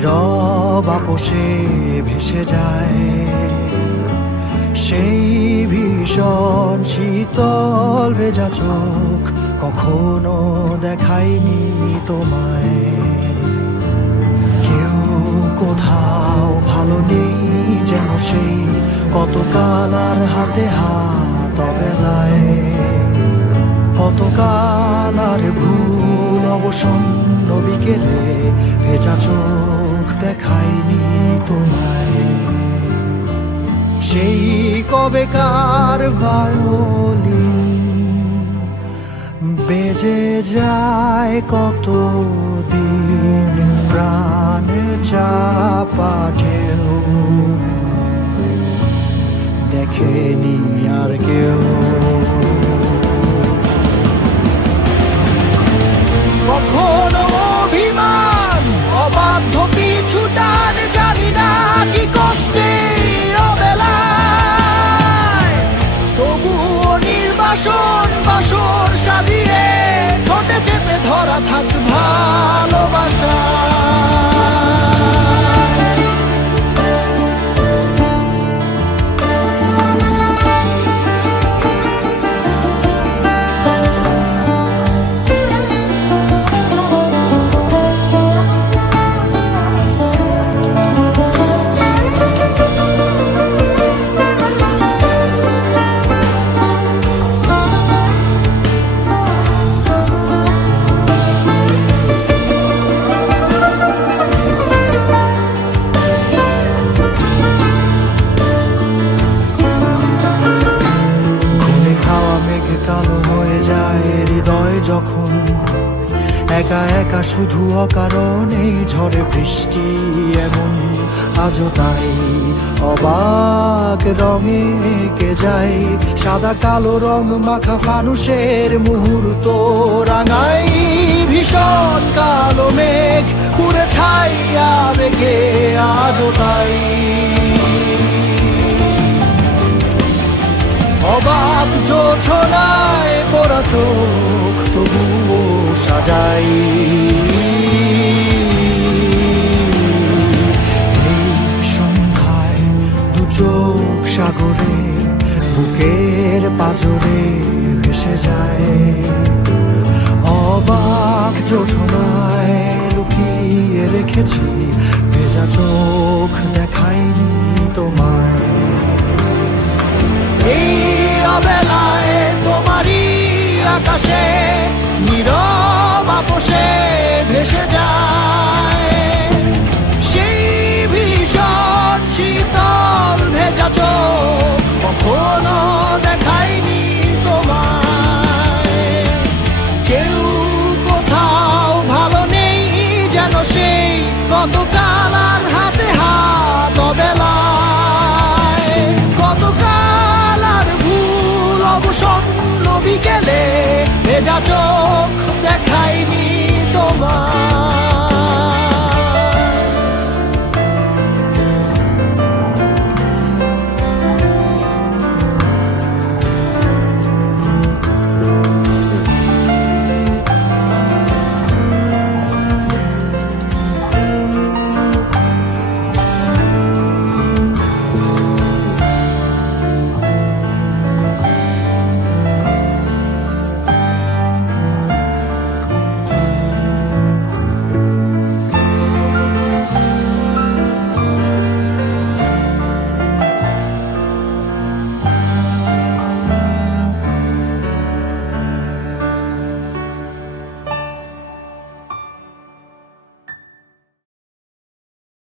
নীরব আপোষে ভেসে যায় সেই ভীষণ শীতল ভেজা চোখ কখনো দেখায়নি তোমায়। কেউ কোথাও ভালো নেই যেন সেই কতকাল আর হাতে হাত অবেলায়, কতকাল আর ভুল অবসন্ন বিকেলে ভেজা চোখ দেখায়নি তোমায়। সেই কবেকার ভায়োলিন বেজে যায় কতদিন প্রাণ চাপা ঢেউ দেখেনি আর কেউ। কখনো অভিমান অবাধ্য পিছু টান জানি না কি কষ্টে অবেলায়, তবুও নির্বাসন বাসর সাজিয়ে ঠোঁটে চেপে ধরা থাক ভালোবাসা। কালো হয়ে যায় হৃদয় যখন একা একা শুধু অকারণে ঝড়ে বৃষ্টি এমন আজও তাই অবাক রঙে এঁকে যায় সাদা কালো রং মাখা ফানুষের মুহূর্ত রাঙাই ভীষণ কালো মেঘ পুড়ে ছাই আবেগে আজও তাই। অবাক জোছনায় পড়া চোখ তবুও সাজাই এই সন্ধ্যায় দু চোখ সাগরে বুকের পাজরে ভেসে যায়। অবাক জোছনায় লুকিয়ে রেখেছি ভেজা চোখ দেখায়নি তোমায়। এই অবেলায় তোমারই আকাশে নীরব আপোষে ভেসে যায়